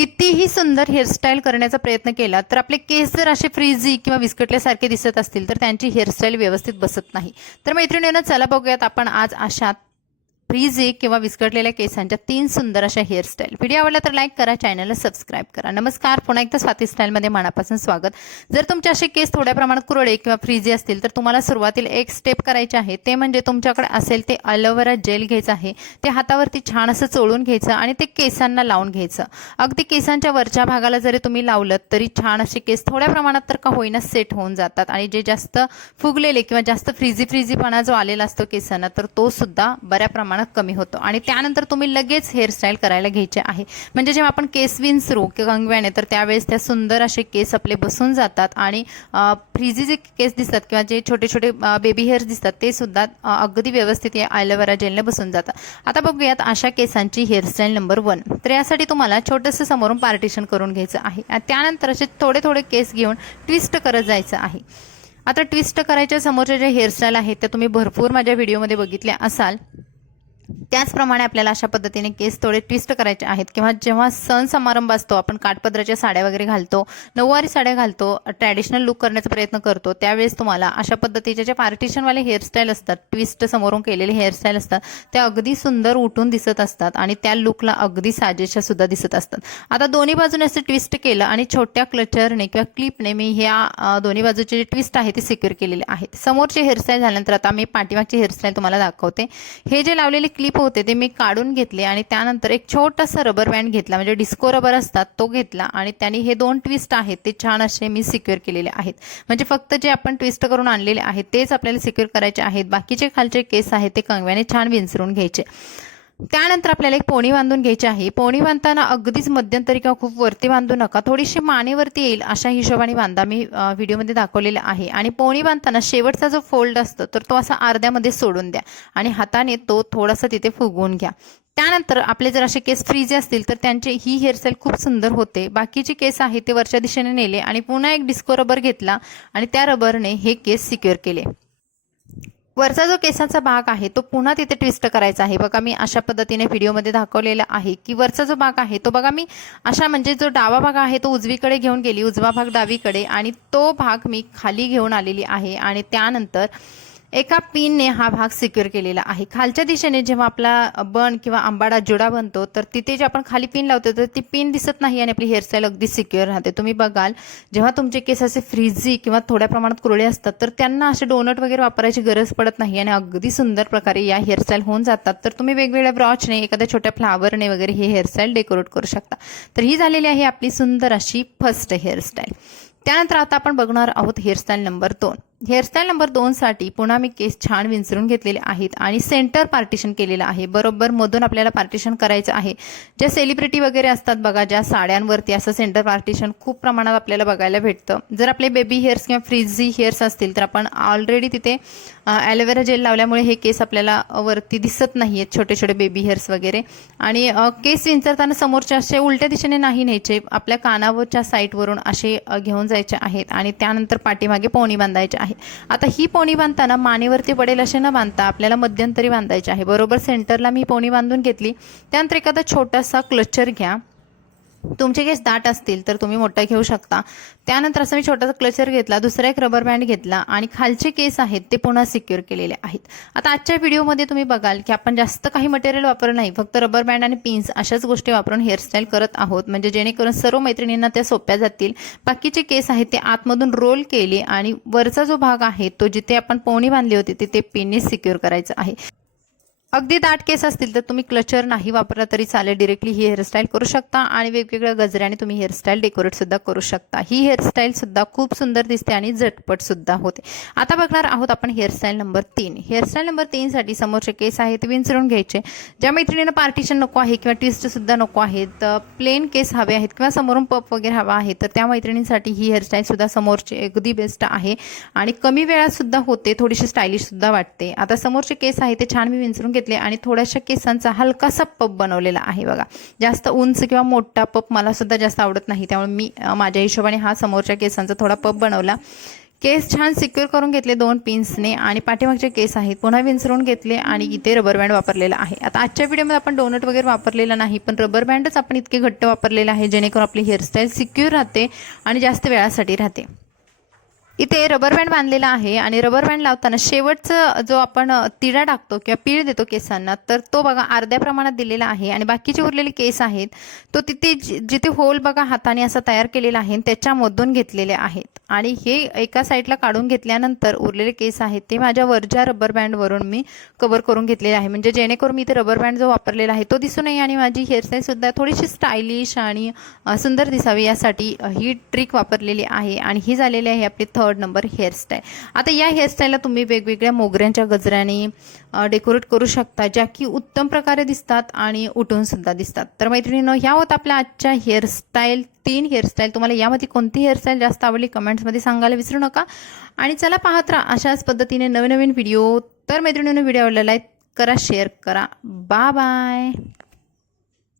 कितीही सुंदर हेअरस्टाईल करण्याचा प्रयत्न केला तर आपले केस जर असे फ्रीझी किंवा विस्कटल्यासारखे दिसत असतील तर त्यांची हेअरस्टाईल व्यवस्थित बसत नाही। तर मैत्रिणींनो, चला बघूयात आपण आज अशा फ्रीझी किंवा विस्कटलेल्या केसांच्या 3 सुंदर अशा हेअरस्टाईल। व्हिडिओ आवडला तर लाईक करा, चॅनलला सबस्क्राईब करा। नमस्कार, पुन्हा एकदा स्वाती स्टाईलमध्ये मनापासून स्वागत। जर तुमचे असे केस थोड्या प्रमाणात कुरळे किंवा फ्रीझी असतील तर तुम्हाला सुरुवातीला एक स्टेप करायचे आहे, ते म्हणजे तुमच्याकडे असेल ते ॲलोवेरा जेल घ्यायचं आहे। ते हातावरती छान असं चोळून घ्यायचं आणि ते केसांना लावून घ्यायचं। अगदी केसांच्या वरच्या भागाला जरी तुम्ही लावलं तरी छान असे केस थोड्या प्रमाणात तर का होईना सेट होऊन जातात आणि जे जास्त फुगलेले किंवा जास्त फ्रीझीपणा जो आलेला असतो केसांना तर तो सुद्धा बऱ्या प्रमाणात कमी होतो। आणि त्यानंतर तुम्ही लगेच हेअरस्टाईल करायला घ्यायचे आहे, म्हणजे जेव्हा आपण केस विंचरू किंवा कंगव्याने तर त्यावेळेस त्या सुंदर असे केस आपले बसून जातात आणि फ्रीझी जे केस दिसतात किंवा जे छोटे छोटे बेबी हेअर्स दिसतात ते सुद्धा अगदी व्यवस्थित या ॲलोवेरा जेलने बसून जातात। आता बघूयात अशा केसांची हेअरस्टाईल नंबर 1। तर यासाठी तुम्हाला छोटंसं समोरून पार्टिशन करून घ्यायचं आहे आणि त्यानंतर असे थोडे थोडे केस घेऊन ट्विस्ट करत जायचं आहे। आता ट्विस्ट करायच्या समोरच्या ज्या हेअरस्टाईल आहेत त्या तुम्ही भरपूर माझ्या व्हिडिओमध्ये बघितल्या असाल। त्याचप्रमाणे आपल्याला अशा पद्धतीने केस थोडे ट्विस्ट करायचे आहेत किंवा जेव्हा सण समारंभ असतो, आपण काठपदराच्या साड्या वगैरे घालतो, नऊवारी साड्या घालतो, ट्रॅडिशनल लुक करण्याचा प्रयत्न करतो, त्यावेळेस तुम्हाला अशा पद्धतीचे जे पार्टिशनवाले हेअरस्टाईल असतात, ट्विस्ट समोरून केलेले हेअरस्टाईल असतात, त्या अगदी सुंदर उठून दिसत असतात आणि त्या लुकला अगदी साजेशा सुद्धा दिसत असतात। आता दोन्ही बाजूने असं ट्विस्ट केलं आणि छोट्या क्लचरने किंवा क्लिपने मी ह्या दोन्ही बाजूचे जे ट्विस्ट आहे ते सिक्युअर केलेले आहेत। समोरचे हेअरस्टाईल झाल्यानंतर आता मी पाठीमागची हेअरस्टाईल तुम्हाला दाखवते। हे जे लावलेले क्लिप होते ते मी काढून घेतले आणि त्यानंतर एक छोटासा रबर बँड घेतला, म्हणजे डिस्को रबर असतात तो घेतला आणि त्याने हे 2 ट्विस्ट आहेत ते छान असे मी सिक्युअर केलेले आहेत। म्हणजे फक्त जे आपण ट्विस्ट करून आणलेले आहेत तेच आपल्याला सिक्युअर करायचे आहेत, बाकीचे खालचे केस आहेत ते कंगव्याने छान विंचरून घ्यायचे। त्यानंतर आपल्याला एक पोणी बांधून घ्यायची आहे। पोणी बांधताना अगदीच मध्यंतरी किंवा खूप वरती बांधू नका, थोडीशी मानेवरती येईल अशा हिशोबाने बांधा, मी व्हिडिओमध्ये दाखवलेला आहे। आणि पोणी बांधताना शेवटचा जो फोल्ड असतो तर तो असा अर्ध्यामध्ये सोडून द्या आणि हाताने तो थोडासा तिथे फुगवून घ्या। त्यानंतर आपले जर असे केस फ्रीझी असतील तर त्यांची ही हेअरस्टाईल खूप सुंदर होते। बाकीचे केस आहेत ते वरच्या दिशेने नेले आणि पुन्हा एक डिस्को रबर घेतला आणि त्या रबरने हे केस सिक्युअर केले। वरचा जो केसाचा भाग आहे तो पुन्हा तिथे ट्विस्ट करायचा आहे। बघा मी अशा पद्धतीने व्हिडिओमध्ये दाखवलेला आहे की वरचा जो भाग आहे तो बघा मी अशा, म्हणजे जो डावा भाग आहे तो उजवीकडे घेऊन गेली, उजवा भाग डावीकडे आणि तो भाग मी खाली घेऊन आलेली आहे आणि त्यानंतर एका पिनने हा भाग सिक्युअर केलेला आहे। खालच्या दिशेने जेव्हा आपला बन किंवा आंबाडा जोडा बनतो तर तिथे जे आपण खाली पिन लावतो तर ती पिन दिसत नाही आणि आपली हेअरस्टाईल अगदी सिक्युअर राहते। तुम्ही बघाल जेव्हा तुमचे केस असे फ्रीझी किंवा थोड्या प्रमाणात कुरळे असतात तर त्यांना असे डोनट वगैरे वापरायची गरज पडत नाही आणि अगदी सुंदर प्रकारे या हेअरस्टाईल होऊन जातात। तर तुम्ही वेगवेगळ्या ब्रॉचने, एखाद्या छोट्या फ्लावरने वगैरे ही हेअरस्टाईल डेकोरेट करू शकता। तर ही झालेली आहे आपली सुंदर अशी फर्स्ट हेअरस्टाईल। त्यानंतर आता आपण बघणार आहोत हेअरस्टाईल नंबर 2। हेअरस्टाईल नंबर 2 साठी पुन्हा मी केस छान विंचरून घेतलेले आहेत आणि सेंटर पार्टिशन केलेलं आहे। बरोबर मधून आपल्याला पार्टिशन करायचं आहे। ज्या सेलिब्रिटी वगैरे असतात बघा, ज्या साड्यांवरती असं सेंटर पार्टिशन खूप प्रमाणात आपल्याला बघायला भेटतं। जर आपले बेबी हेअर्स किंवा फ्रीझी हेअर्स असतील तर आपण ऑलरेडी तिथे ॲलोवेरा जेल लावल्यामुळे हे केस आपल्याला वरती दिसत नाही आहेत, छोटे छोटे बेबी हेअर्स वगैरे। आणि केस विंचरताना समोरच्या असे उलट्या दिशेने नाही न्यायचे, आपल्या कानावरच्या साईडवरून असे घेऊन जायचे आहेत आणि त्यानंतर पाठीमागे पोणी बांधायचे आहे। आता ही पोणी बांधताना मानेवरती पडेल असे न बांधता आपल्याला मध्यंतरी बांधायचे आहे। बरोबर सेंटरला मी पोणी बांधून घेतली। त्यानंतर एखादा छोटासा क्लचर घ्या, तुमचे केस दाट असतील तर तुम्ही मोठा घेऊ शकता। त्यानंतर असं मी छोटासा क्लचर घेतला, दुसरा एक रबर बँड घेतला आणि खालचे केस आहेत ते पुन्हा सिक्युअर केलेले आहेत। आता आजच्या व्हिडिओमध्ये तुम्ही बघाल की आपण जास्त काही मटेरियल वापरलं नाही, फक्त रबर बँड आणि पिन्स अशाच गोष्टी वापरून हेअरस्टाईल करत आहोत, म्हणजे जेणेकरून सर्व मैत्रिणींना त्या सोप्या जातील। बाकीचे केस आहेत ते आतमधून रोल केले आणि वरचा जो भाग आहे तो जिथे आपण पोणी बांधली होती तिथे पिनने सिक्युअर करायचं आहे। अगदी दाट केस असतील तर तुम्ही क्लचर नाही वापरला तरी चालेल, डायरेक्टली ही हेअरस्टाईल करू शकता आणि वेगवेगळ्या गजऱ्याने तुम्ही हेअरस्टाईल डेकोरेट सुद्धा करू शकता। ही हेअरस्टाईल सुद्धा खूप सुंदर दिसते आणि झटपट सुद्धा होते। आता बघणार आहोत आपण हेअरस्टाईल नंबर 3। हेअरस्टाईल नंबर 3 साठी समोरचे केस आहेत विंचरून घ्यायचे। ज्या मैत्रिणींना पार्टिशन नको आहे किंवा ट्विस्ट सुद्धा नको आहेत, प्लेन केस हवे आहेत किंवा समोरून पफ वगैरे हवा आहे तर त्या मैत्रिणींसाठी ही हेअरस्टाईल सुद्धा समोरचे अगदी बेस्ट आहे आणि कमी वेळात सुद्धा होते, थोडीशी स्टायलिश सुद्धा वाटते। आता समोरचे केस आहे ते छान मी विंचरून घेतले आणि थोड्याशा केसांचा हलकासा पप बनवलेला आहे। बघा जास्त उंच किंवा मोठा पप मला सुद्धा जास्त आवडत नाही, त्यामुळे मी माझ्या हिशोबाने हा समोरच्या केसांचा थोडा पप बनवला। केस छान सिक्युअर करून घेतले 2 पिन्सने आणि पाठीमागचे केस आहेत पुन्हा विंचरून घेतले आणि इथे रबर बँड वापरलेला आहे. आता आजच्या व्हिडिओमध्ये आपण डोनट वगैरे वापरलेला नाही, पण रबर बँडच आपण इतके घट्ट वापरलेला आहे जेणेकरून आपली हेअरस्टाईल सिक्युअर राहते आणि जास्त वेळासाठी राहते. इथे रबर बँड बांधलेला आहे आणि रबर बँड लावताना शेवटचा जो आपण तिडा टाकतो किंवा पीळ देतो केसांना, तर तो बघा अर्ध्या प्रमाणात दिलेला आहे आणि बाकीचे उरलेले केस आहेत तो तिथे जिथे होल बघा हाताने असा तयार केलेला आहे त्याच्यामधून घेतलेले आहेत आणि हे एका साईडला काढून घेतल्यानंतर उरलेले केस आहेत ते माझ्या वरच्या रबर बँडवरून मी कव्हर करून घेतलेले आहे, म्हणजे जेणेकरून मी इथे रबर बँड जो वापरलेला आहे तो दिसू नये आणि माझी हेअरस्टाईल सुद्धा थोडीशी स्टायलिश आणि सुंदर दिसावी यासाठी ही ट्रिक वापरलेली आहे. आणि ही झालेली आहे आपली 3rd नंबर हेअरस्टाईल. आता या हेअरस्टाईलला तुम्ही वेगवेगळ्या मोगऱ्यांच्या गजऱ्याने डेकोरेट करू शकता, ज्या की उत्तम प्रकारे दिसतात आणि उठून सुद्धा दिसतात. तर मैत्रिणींनो, ह्या होत आपल्या आजच्या हेअरस्टाईल 3 हेअरस्टाईल. तुम्हाला यामध्ये कोणती हेअरस्टाईल जास्त आवडली कमेंट्समध्ये सांगायला विसरू नका. आणि चला पाहत राहा अशाच पद्धतीने नवीन नवीन व्हिडिओ. तर मैत्रिणींनो, व्हिडिओ आवडला लाईक करा, शेअर करा. Bye bye.